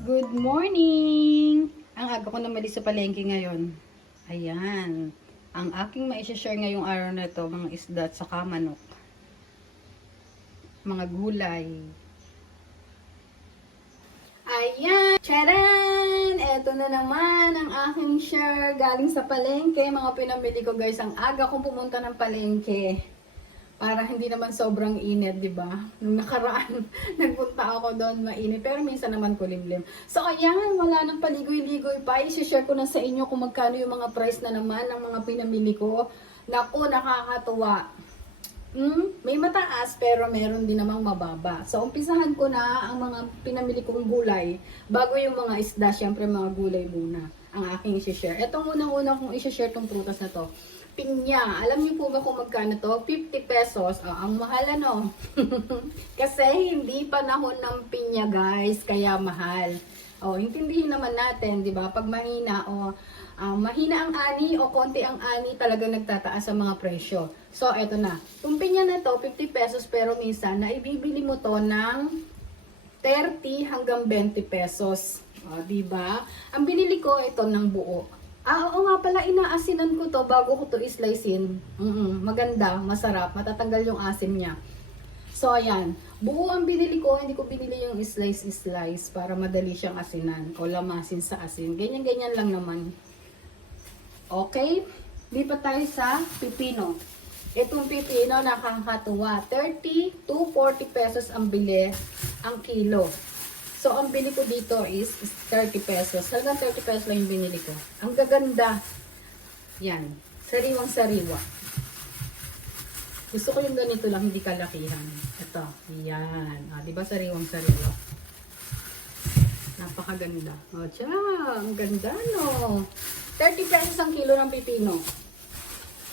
Good morning! Ang aga ko na mali sa palengke ngayon. Ayan. Ang aking maisha-share ngayong araw na to, mga isda at saka manok. Mga gulay. Ayan! Charan! Eto na naman ang aking share galing sa palengke. Mga pinamili ko guys, ang aga kong pumunta ng palengke para hindi naman sobrang init, di ba? Nung nakaraan, nagpunta ako doon mainit, pero minsan naman kulimlim. So ayan, wala nang paligoy-ligoy pa. I-share ko na sa inyo kung magkano yung mga price na naman ng mga pinamili ko. Naku, nakakatuwa. Hmm, may mataas pero meron din namang mababa. So umpisahan ko na ang mga pinamili kong gulay bago yung mga isda, syempre mga gulay muna ang aking i-share. Ito unang-unang kong i-share tong prutas na to pinya. Alam niyo po ba kung magkano to? 50 pesos. Ah, ang mahal ano? Kasi hindi panahon ng pinya guys, kaya mahal. Oh, intindihin naman natin, 'di ba? Pag mahina o ah, mahina ang ani o konti ang ani, talaga nagtataas ang mga presyo. So, eto na. Yung pinya na to, 50 pesos pero minsan naibibili mo to ng 30 hanggang 20 pesos. O, di ba? Ang binili ko ito ng buo. Ah, oo nga pala, inaasinan ko to bago ko to islicein. Mm maganda, masarap, matatanggal yung asin niya. So, ayan. Buo ang binili ko, hindi ko binili yung slice-slice para madali siyang asinan o lamasin sa asin. Ganyan-ganyan lang naman. Okay? Lipat tayo sa pipino. Itong pipino, nakakatuwa. 30 to 40 pesos ang bili ang kilo. So, ang bili ko dito is, is 30 pesos. Hanggang 30 pesos lang yung binili ko. Ang gaganda. Yan. Sariwang sariwa. Gusto ko yung ganito lang, hindi kalakihan. Ito. Yan. Ah, di ba sariwang sariwa? Napakaganda. O, tiya. Ang ganda, no? 30 pesos ang kilo ng pipino.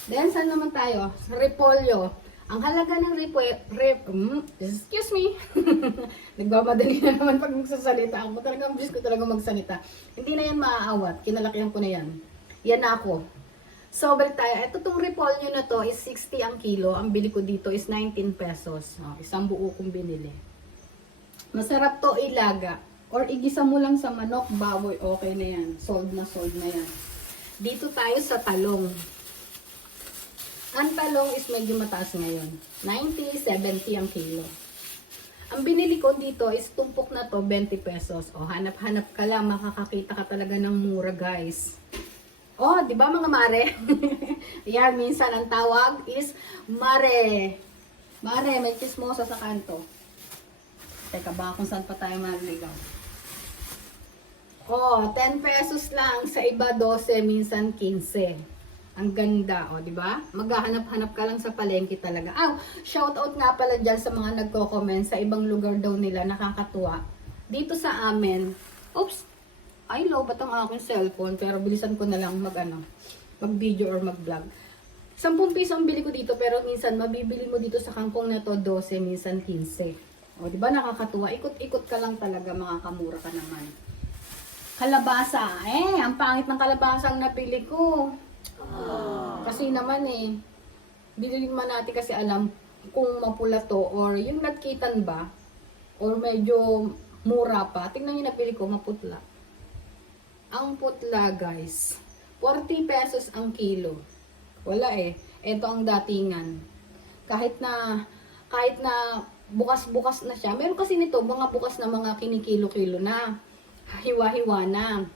Then, saan naman tayo? Repolyo. Ang halaga ng repo, rep, mm, excuse me, nagmamadali na naman pag magsasalita ako. Talagang Diyos ko talaga magsalita. Hindi na yan maaawat. Kinalakihan ko na yan. Yan na ako. So, tayo. Ito tong repolyo na to is 60 ang kilo. Ang bili ko dito is 19 pesos. Oh, isang buo kong binili. Masarap to ilaga. Or igisa mo lang sa manok, baboy, okay na yan. Sold na sold na yan. Dito tayo sa talong. Ang talong is medyo mataas ngayon. 90, 70 ang kilo. Ang binili ko dito is tumpok na to 20 pesos. O hanap-hanap ka lang, makakakita ka talaga ng mura guys. Oh, di ba mga mare? Yan, minsan ang tawag is mare. Mare, may chismosa sa kanto. Teka, baka kung saan pa tayo maliligaw. Oh, 10 pesos lang. Sa iba 12, minsan 15. Ang ganda, oh, di ba? Maghahanap-hanap ka lang sa palengke talaga. Ah, shout out nga pala diyan sa mga nagko-comment sa ibang lugar daw nila, nakakatuwa. Dito sa amin, oops, ay low ba't ang aking cellphone, pero bilisan ko na lang mag ano, mag video or mag vlog. 10 piso ang bili ko dito, pero minsan mabibili mo dito sa kangkong na to 12, minsan 15. O, di ba nakakatuwa? Ikot-ikot ka lang talaga, makakamura ka naman. Kalabasa. Eh, ang pangit ng kalabasa ang napili ko. Kasi naman eh, hindi man natin kasi alam kung mapula to or yung nagkitan ba or medyo mura pa. Tingnan nyo napili ko, maputla. Ang putla guys, 40 pesos ang kilo. Wala eh. Ito ang datingan. Kahit na, kahit na bukas-bukas na siya. Meron kasi nito, mga bukas na mga kinikilo-kilo na. Hiwa-hiwa na.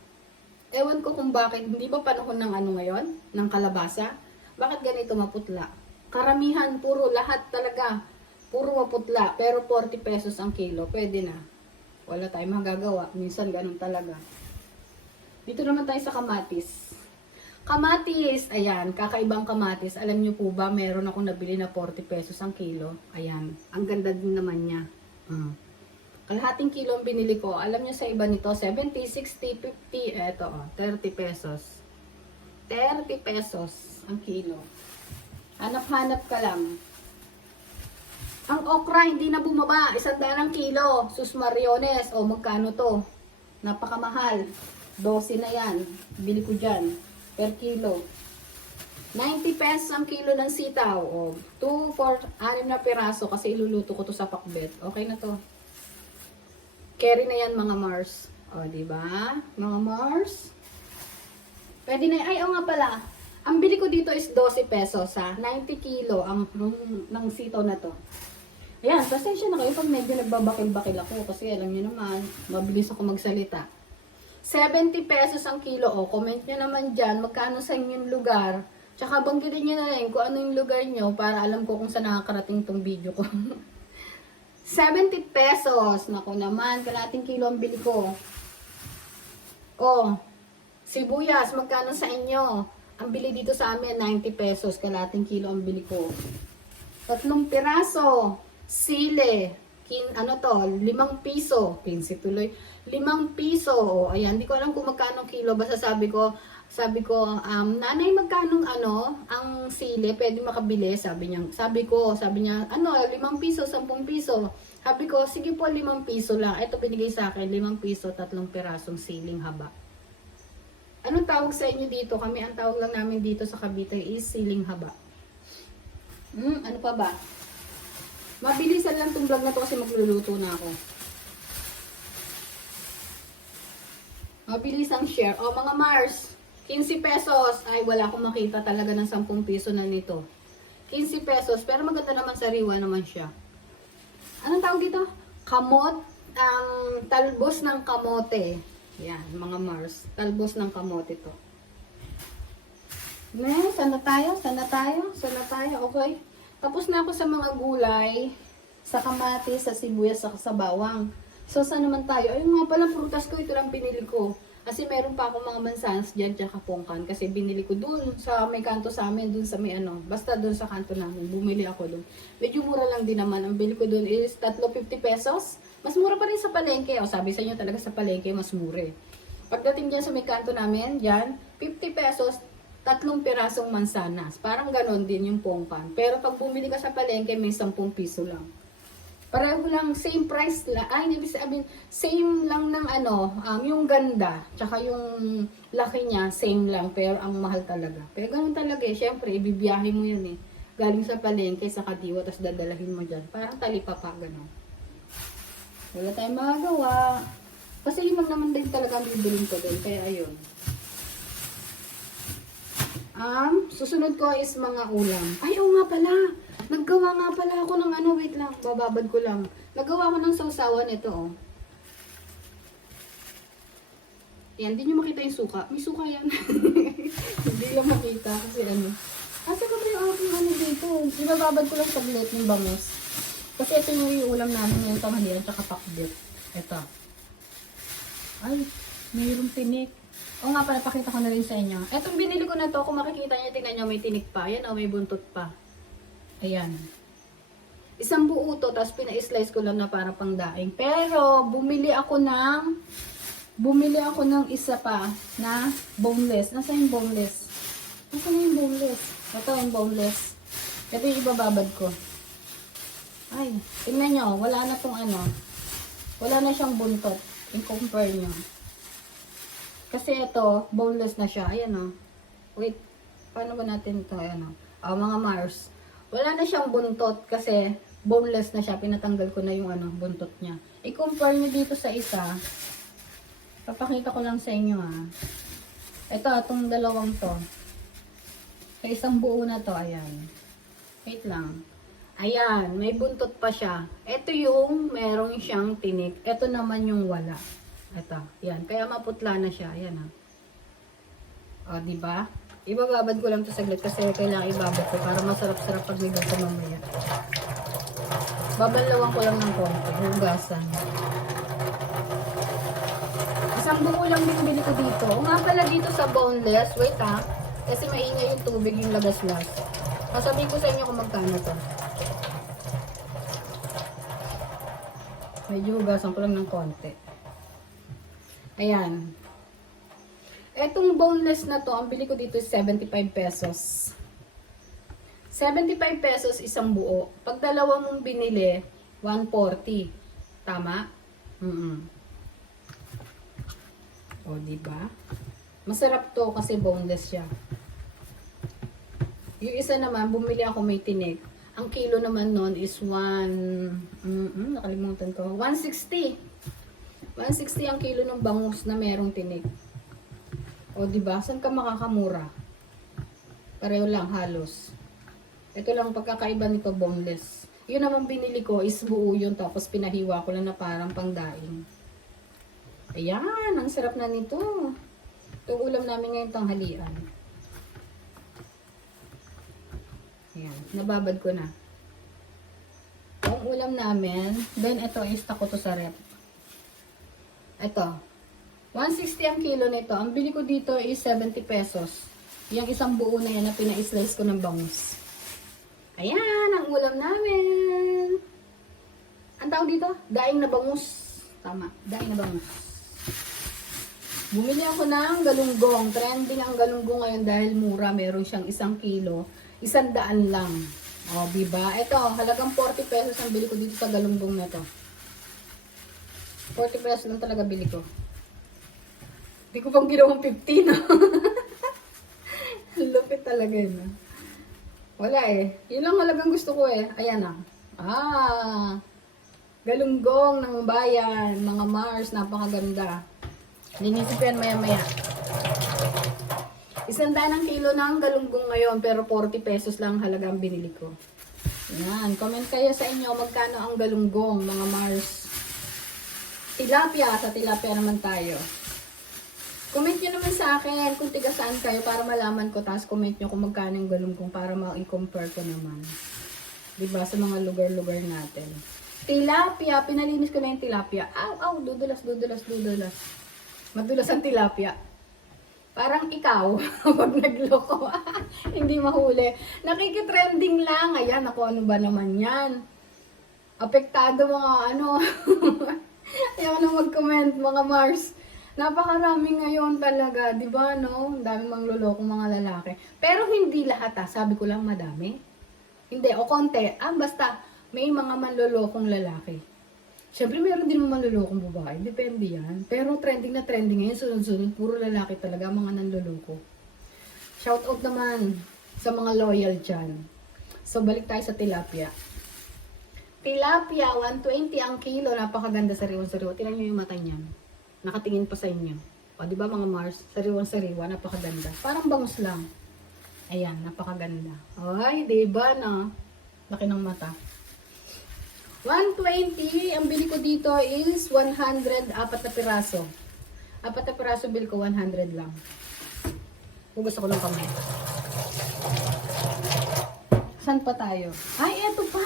Ewan ko kung bakit, hindi ba panahon ng ano ngayon? Ng kalabasa? Bakit ganito maputla? Karamihan, puro lahat talaga. Puro maputla, pero 40 pesos ang kilo. Pwede na. Wala tayong magagawa. Minsan ganun talaga. Dito naman tayo sa kamatis. Kamatis, ayan, kakaibang kamatis. Alam niyo po ba, meron akong nabili na 40 pesos ang kilo. Ayan, ang ganda din naman niya. Mm. Kalahating kilo ang binili ko. Alam niyo sa iba nito, 70, 60, 50, eto, oh, 30 pesos. 30 pesos ang kilo. Hanap-hanap ka lang. Ang okra hindi na bumaba, isang ang kilo. Sus Mariones, o magkano to? Napakamahal. 12 na yan. Bili ko dyan. Per kilo. 90 pesos ang kilo ng sitaw. O, 2 for 6 na piraso kasi iluluto ko to sa pakbet. Okay na to. Carry na yan mga Mars. O, di ba? Mga Mars. Pwede na, ay, o nga pala. Ang bili ko dito is 12 pesos ha. 90 kilo ang ng, ng sitaw na to. Ayan, pasensya na kayo pag medyo nagbabakil-bakil ako kasi alam niyo naman, mabilis ako magsalita. 70 pesos ang kilo. O, comment nyo naman dyan, magkano sa inyong lugar. Tsaka banggitin nyo na rin kung ano yung lugar nyo para alam ko kung saan nakakarating tong video ko. 70 pesos. Naku naman, kalating kilo ang bili ko. O, sibuyas, magkano sa inyo? Ang bili dito sa amin, 90 pesos. Kalating kilo ang bili ko. Tatlong piraso. Sile. Kin, ano to? Limang piso. 15 tuloy. Limang piso. O, ayan. Di ko alam kung magkano kilo. Basta sabi ko, sabi ko, um, nanay, magkano ano, ang sile, pwede makabili, sabi niya, sabi ko, sabi niya, ano, limang piso, sampung piso. Sabi ko, sige po, limang piso lang. Ito binigay sa akin, limang piso, tatlong pirasong siling haba. Anong tawag sa inyo dito? Kami, ang tawag lang namin dito sa Cavite is siling haba. Hmm, ano pa ba? Mabilisan lang tong vlog na to kasi magluluto na ako. Mabilis ang share. O mga Mars, 15 pesos. Ay, wala akong makita talaga ng 10 piso na nito. 15 pesos, pero maganda naman sariwa naman siya. Anong tawag dito? Kamot, ang talbos ng kamote. Yan, mga Mars. Talbos ng kamote to. Ne, sana tayo, sana tayo, sana tayo, okay. Tapos na ako sa mga gulay, sa kamatis, sa sibuyas, sa sa bawang. So, saan naman tayo? Ayun nga pala, prutas ko, ito lang pinili ko. Kasi meron pa ako mga mansanas dyan, tsaka pongkan. Kasi binili ko dun sa may kanto sa amin, dun sa may ano. Basta dun sa kanto namin, bumili ako dun. Medyo mura lang din naman. Ang bili ko dun is 3.50 pesos. Mas mura pa rin sa palengke. O, sabi sa inyo talaga sa palengke, mas mura eh. Pagdating dyan sa may kanto namin, dyan, 50 pesos, tatlong pirasong mansanas. Parang ganon din yung pongkan. Pero pag bumili ka sa palengke, may 10 piso lang. Pareho lang, same price lang. Ay, ibig sabihin, same lang ng ano, um, yung ganda, tsaka yung laki niya, same lang, pero ang mahal talaga. Pero ganun talaga eh, syempre, ibibiyahe mo yun eh. Galing sa palengke, sa kadiwa, tapos dadalahin mo dyan. Parang talipapa, gano'n. Wala tayong magagawa. Kasi lang naman din talaga ang bibilin ko din, kaya ayun. Um, susunod ko is mga ulam. Ay, oo nga pala. Naggawa nga pala ako ng ano, wait lang, bababad ko lang. Nagawa ko ng sausawan ito, oh. Yan, hindi nyo makita yung suka. May suka yan. hindi lang makita kasi ano. Asa ka ba yung aking ano dito? Ibababad ko lang saglit ng bangus. Kasi ito yung ulam namin yung tanghalian tsaka pakbit. Ito. Ay, mayroong tinik. O nga pala, pakita ko na rin sa inyo. Etong binili ko na to, kung makikita nyo, tingnan nyo, may tinik pa. Ayan, o, may buntot pa. Ayan. Isang buo to, tapos pina-slice ko lang na para pang daing. Pero, bumili ako ng, bumili ako ng isa pa na boneless. Nasa yung boneless? Nasa na yung boneless? Ito yung boneless. Ito yung ibababad ko. Ay, tingnan nyo, wala na tong ano. Wala na siyang buntot. I-compare nyo. Kasi ito, boneless na siya. Ayan o. Wait, paano ba natin ito? Ayan o. Ah, mga Mars. Wala na siyang buntot kasi boneless na siya. Pinatanggal ko na yung ano, buntot niya. I-compare nyo dito sa isa. Papakita ko lang sa inyo ha. Ito, itong dalawang to. Sa isang buo na to, ayan. Wait lang. Ayan, may buntot pa siya. Ito yung meron siyang tinik. Ito naman yung wala. Ito, yan. Kaya maputla na siya. Ayan ha. O, di ba? Ibababad ko lang to saglit kasi kailangan ibabad ko para masarap-sarap pag may gasa mamaya. Babalawan ko lang ng konti. Hugasan. Isang buo lang din ko dito. O nga pala dito sa boneless. Wait ha. Kasi maingay yung tubig yung lagaslas. Sasabihin ko sa inyo kung magkano to. Medyo hugasan ko lang ng konti. Ayan. Etong boneless na to, ang bili ko dito is 75 pesos. 75 pesos isang buo. Pag dalawa mong binili, 140. Tama? Mm -mm. O, diba? Masarap to kasi boneless siya. Yung isa naman, bumili ako may tinik. Ang kilo naman nun is 1, mm -mm, nakalimutan ko, 160. 160 ang kilo ng bangus na merong tinik. O, di ba? Saan ka makakamura? Pareho lang halos. Ito lang ang pagkakaiba nito, boneless. Yun naman binili ko is buo yun tapos pinahiwa ko lang na parang pangdaing. Ayan, ang sarap na nito. Ito ulam namin ngayong tanghalian. Ayan, nababad ko na. Ang ulam namin, then ito is ko sa rep. Ito, 160 ang kilo nito. Ang bili ko dito is 70 pesos. Yung isang buo na yan na pina-slice ko ng bangus. Ayan, ang ulam namin. Ang tawag dito? Daing na bangus. Tama, daing na bangus. Bumili ako ng galunggong. Trending ang galunggong ngayon dahil mura. Meron siyang isang kilo. Isang daan lang. O, diba? Ito, halagang 40 pesos ang bili ko dito sa galunggong na to. 40 pesos lang talaga bili ko. Hindi ko pang ginawang 50, no? Lupit talaga yun, no? Wala eh. Yun lang halagang gusto ko eh. Ayan na. Ah. Galunggong ng bayan. Mga Mars. Napakaganda. Linisip yan maya maya. Isang daan ang kilo ng galunggong ngayon. Pero 40 pesos lang halagang binili ko. Yan. Comment kayo sa inyo magkano ang galunggong mga Mars. Tilapia. Sa tilapia naman tayo. Comment nyo naman sa akin kung tiga saan kayo para malaman ko. Tapos comment nyo kung magkano yung galunggong para ma-compare ko naman. Diba sa mga lugar-lugar natin. Tilapia. Pinalinis ko na yung tilapia. Aw, aw. Dudulas, dudulas, dudulas. Madulas ang tilapia. Parang ikaw, pag nagloko, hindi mahuli. Nakikitrending lang. Ayan, ako ano ba naman yan? Apektado mga ano. Ayaw na mag-comment mga Mars. Napakarami ngayon talaga, di ba, no? Ang dami mang lolokong mga lalaki. Pero hindi lahat, ah. Sabi ko lang madami. Hindi, o konti. Ah, basta, may mga manlolokong lalaki. Siyempre, meron din mga manlolokong babae. Depende yan. Pero trending na trending ngayon, sunod-sunod, puro lalaki talaga, mga nanloloko. Shout out naman sa mga loyal dyan. So, balik tayo sa tilapia. Tilapia, 120 ang kilo. Napakaganda sariwan-sariwa. Tingnan nyo yung mata niyan. Nakatingin pa sa inyo. O, di ba mga Mars? Sariwan-sariwa. Napakaganda. Parang bangus lang. Ayan, napakaganda. Ay, di ba na? Laki ng mata. 120. Ang bili ko dito is 100. Apat na piraso. Apat na piraso bili ko 100 lang. Hugas ako ng kamay. Saan pa tayo? Ay, eto pa!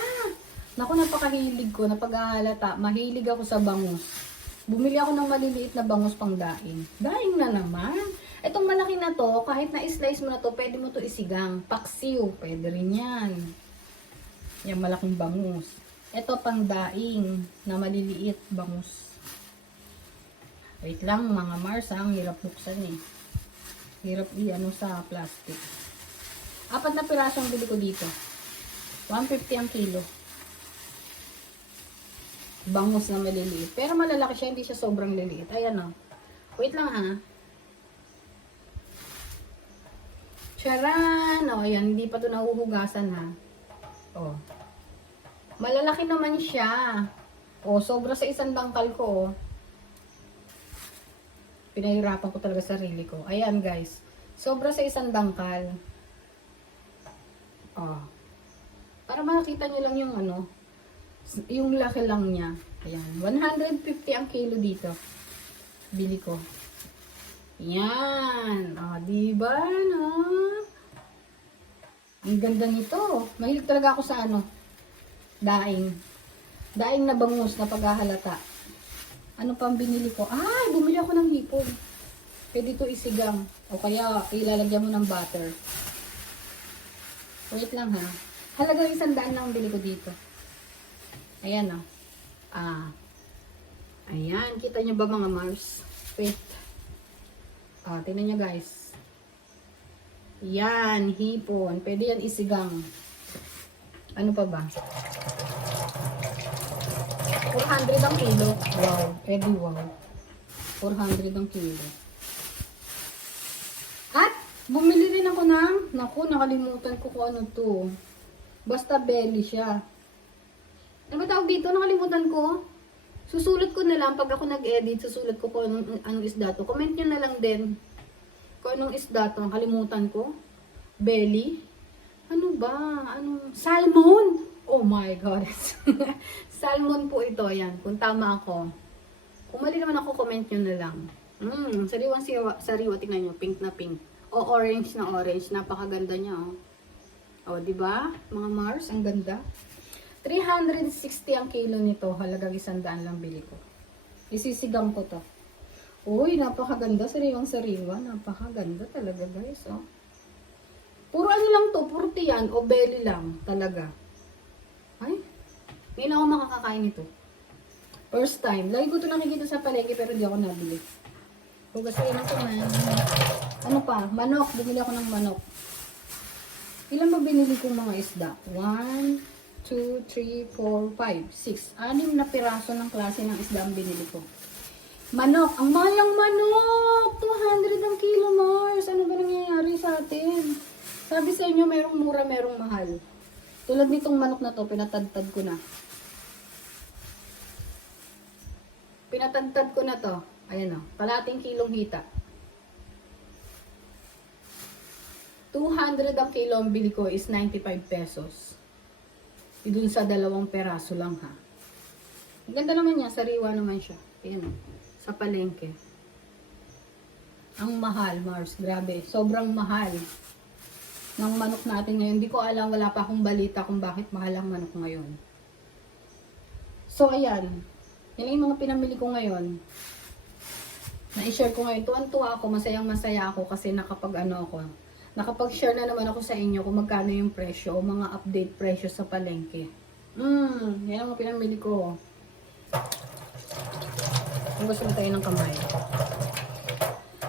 Naku, napakahilig ko. Napag-ahalata. Mahilig ako sa bangus. Bumili ako ng maliliit na bangus pang daing. Daing na naman. Itong malaki na to, kahit na-slice mo na to, pwede mo to isigang. Paksiw, pwede rin yan. Yan, malaking bangus. Ito pang daing na maliliit bangus. Wait lang, mga Mars, ha? ang hirap buksan eh. Hirap i-ano sa plastic. Apat na piraso ang bili ko dito. 150 ang kilo. Bangus na maliliit. Pero malalaki siya, hindi siya sobrang liliit. Ayan o. Wait lang ha. Charan! O, ayan. Hindi pa to nahuhugasan ha. O. Malalaki naman siya. O, sobra sa isang dangkal ko o. Pinahirapan ko talaga sarili ko. Ayan guys. Sobra sa isang dangkal. O. Para makita nyo lang yung ano, yung laki lang niya. Ayan. 150 ang kilo dito. Bili ko. Yan. O, diba, no? Ang ganda nito. Mahilig talaga ako sa ano, daing. Daing na bangus na paghahalata. Ano pang binili ko? Ay, bumili ako ng hipon. Pwede ito isigang. O kaya, ilalagyan mo ng butter. Wait lang ha. Halagang isang daan lang ang bili ko dito. Ayan o. Ah. Ayan. Kita nyo ba mga Mars? Wait. Ah, tingnan nyo guys. Yan. Hipon. Pwede yan isigang. Ano pa ba? 400 ang kilo. Wow. Pwede wow. 400 ang kilo. At, bumili rin ako ng, naku, nakalimutan ko kung ano to. Basta belly siya. Ano ba tawag dito? Nakalimutan ko. Susulat ko na lang, pag ako nag-edit, susulat ko kung anong, anong isda to. Comment nyo na lang din kung anong isda to. Kalimutan ko. Belly. Ano ba? Anong... Salmon! Oh my God. Salmon po ito. Yan. Kung tama ako. Kung mali naman ako, comment nyo na lang. Mm, sariwang sariwa, sariwa. Tingnan nyo. Pink na pink. O orange na orange. Napakaganda niya. Oh. O, di ba? Mga Mars, ang ganda. 360 ang kilo nito. Halagang isandaan lang bili ko. Isisigang ko to. Uy, napakaganda. Sariwang sariwa. Napakaganda talaga, guys. Oh. Puro ano lang to, puro tiyan o belly lang talaga. Ay, ngayon ako makakakain nito. First time. Lagi ko ito nakikita sa palengke pero di ako nabili. Hugasin na. Ano pa? Manok. Bumili ako ng manok. Ilan ba binili kong mga isda? 1, 2, 3, 4, 5, 6. Anim na piraso ng klase ng isda ang binili ko. Manok. Ang mahal manok! 200 ang kilo, Mars. Ano ba nangyayari sa atin? Sabi sa inyo, merong mura, merong mahal. Tulad nitong manok na to, pinatadtad ko na. Pinatadtad ko na to. Ayan o, kalating kilong hita. 200 ang kilo ang bili ko is 95 pesos. Dun sa dalawang peraso lang ha. Ang ganda naman niya, sariwa naman siya. Ayan o, sa palengke. Ang mahal, Mars. Grabe, sobrang mahal ng manok natin ngayon. Hindi ko alam, wala pa akong balita kung bakit mahal ang manok ngayon. So, ayan. Yan yung mga pinamili ko ngayon. Na-share ko ngayon. Tuwan-tuwa ako, masayang masaya ako kasi nakapag ano ako. Nakapag-share na naman ako sa inyo kung magkano yung presyo o mga update presyo sa palengke. Mmm, yan ang pinamili ko. Kung gusto mo tayo ng kamay.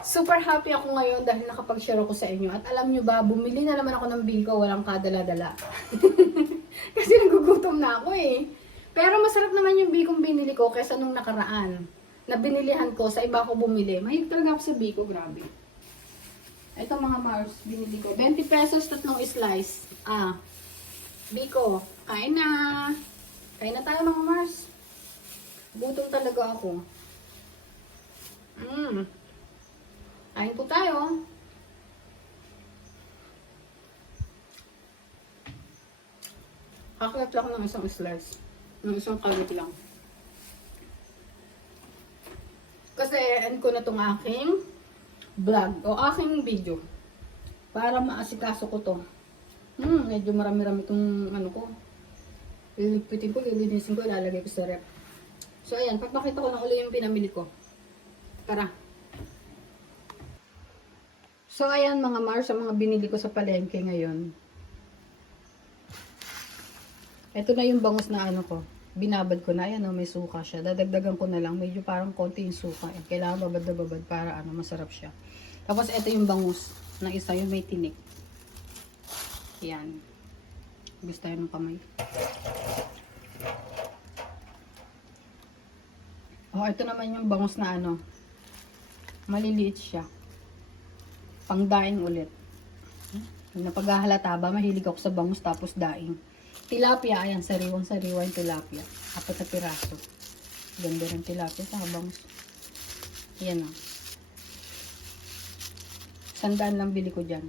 Super happy ako ngayon dahil nakapag-share ako sa inyo. At alam nyo ba, bumili na naman ako ng biko, walang kadala-dala. Kasi nagugutom na ako eh. Pero masarap naman yung bikong binili ko kaysa nung nakaraan. Na binilihan ko, sa iba ko bumili. Mahilig talaga ako sa biko, grabe. Ito mga Mars, binili ko. 20 pesos, tatlong slice. Ah, biko. Kain na. Kain na tayo mga Mars. Gutom talaga ako. Mmm. Kain po tayo. Kakayat lang ng isang slice. Ng isang kalit lang. Kasi end ko na tong aking vlog o aking video. Para maasikaso ko to. Hmm, medyo marami-rami itong ano ko. Liligpitin ko, lilinisin ko, ilalagay ko sa rep. So ayan, papakita ko na uli yung pinamili ko. Tara. So, ayan mga Mars, ang mga binili ko sa palengke ngayon. Ito na yung bangus na ano ko. Binabad ko na. Ayan, oh, may suka siya. Dadagdagan ko na lang. Medyo parang konti yung suka. Eh. Kailangan babad na babad para ano, masarap siya. Tapos, ito yung bangus. Na isa yung may tinik. Yan. Gusto tayo ng kamay. Oh, ito naman yung bangus na ano. Maliliit siya pang daing ulit. Hmm? Napaghahalata ba, mahilig ako sa bangus tapos daing. Tilapia, ayan, sariwang sariwa yung tilapia. Apat na piraso. Ganda rin tilapia sa bangus. Ayan o. Sandaan lang bili ko dyan.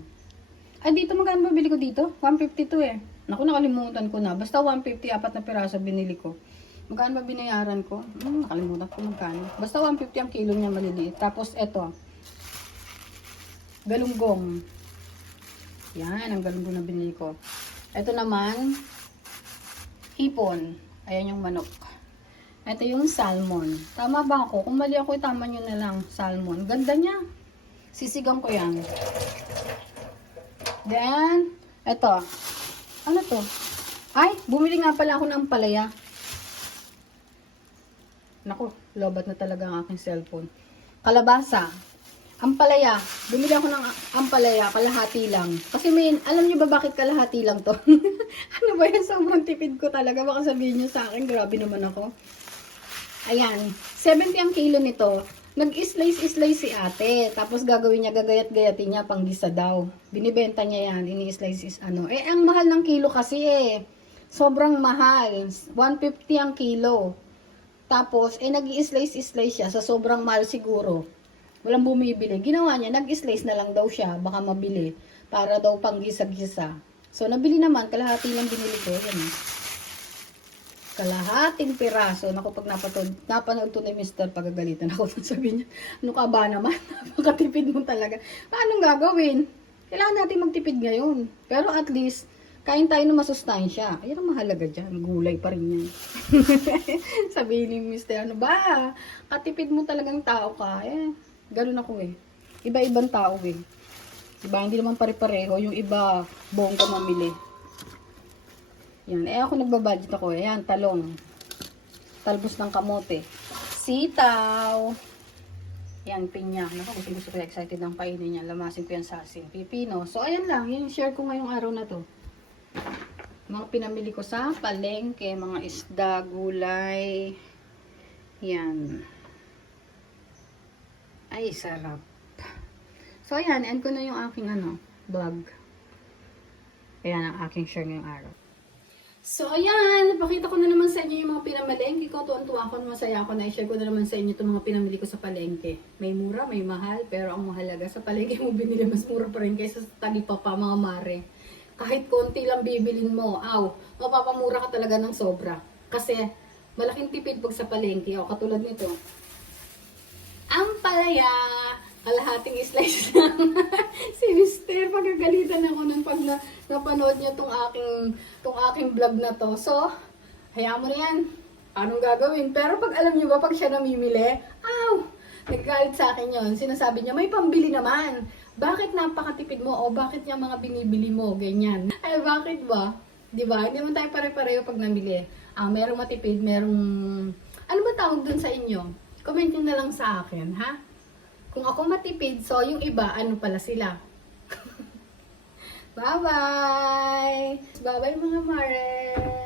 Ay, dito magkano ba bili ko dito? 152 eh. Naku, nakalimutan ko na. Basta 150, apat na piraso binili ko. Magkano ba binayaran ko? Hmm, nakalimutan ko magkano. Basta 150 ang kilo niya maliliit. Tapos, eto. Galunggong. Yan, ang galunggong na binili ko. Ito naman, hipon. Ayan yung manok. Ito yung salmon. Tama ba ako? Kung mali ako, tama nyo na lang. Salmon. Ganda niya. Sisigang ko yan. Then, ito. Ano to? Ay, bumili nga pala ako ng palaya. Naku, lobat na talaga ang aking cellphone. Kalabasa. Ampalaya. Bumili ako ng ampalaya, kalahati lang. Kasi may, alam niyo ba bakit kalahati lang to? ano ba yan? Sobrang tipid ko talaga. Baka sabihin niyo sa akin, grabe naman ako. Ayan, 70 ang kilo nito. Nag-slice-slice si ate. Tapos gagawin niya, gagayat-gayatin niya pang gisa daw. Binibenta niya yan, ini-slice is ano. Eh, ang mahal ng kilo kasi eh. Sobrang mahal. 150 ang kilo. Tapos, eh, nag slice slice siya sa sobrang mahal siguro. Walang bumibili. Ginawa niya, nag-slice na lang daw siya, baka mabili. Para daw pang gisa-gisa. So, nabili naman, kalahati lang binili ko. Yan. Kalahating piraso. Naku, pag napatod, napanood to ni Mr. pagagalitan ako. Sabi niya, ano ka ba naman? Napakatipid mo talaga. Paano gagawin? Kailangan natin magtipid ngayon. Pero at least, kain tayo ng masustansya. Ayan ang mahalaga dyan. Gulay pa rin yan. Sabi ni Mr. Ano ba? Katipid mo talagang tao ka. Eh, ganun ako eh. Iba-ibang tao eh. Diba? Hindi naman pare-pareho. Yung iba, bongga mamili. Yan. Eh, ako nagbabudget ako. Ayan, talong. Talbos ng kamote. Sitaw. Yan, pinya. Naku, gusto, ko excited ang kainin niya. Lamasin ko yan sa asin. Pipino. So, ayan lang. Yung share ko ngayong araw na to. Mga pinamili ko sa palengke. Mga isda, gulay. Yan. Ay, sarap. So, ayan. End ko na yung aking ano, vlog. Ayan ang aking share ngayong araw. So, ayan, napakita ko na naman sa inyo yung mga pinamalengke ko. Tuwan-tuwa ako, masaya ako na i-share ko na naman sa inyo itong mga pinamili ko sa palengke. May mura, may mahal, pero ang mahalaga sa palengke mo binili, mas mura pa rin kaysa sa tagipapa, mga mare. Kahit konti lang bibilin mo, aw, mapapamura ka talaga ng sobra. Kasi, malaking tipid pag sa palengke. O, katulad nito. Ang palaya, kalahating slice lang. si Mister, pagkagalitan ako ng pag na, napanood niya tong aking, tong aking vlog na to. So, hayaan mo na yan. Anong gagawin? Pero pag alam niyo ba, pag siya namimili, aw, nagagalit sa akin yon Sinasabi niya, may pambili naman. Bakit napakatipid mo? O bakit yung mga binibili mo? Ganyan. Ay, bakit ba? Di ba? Hindi naman tayo pare-pareho pag namili. Ah, merong matipid, merong... Ano ba tawag dun sa inyo? Comment nyo na lang sa akin, ha? Kung ako matipid, so yung iba, ano pala sila? Bye-bye! Bye-bye mga mare!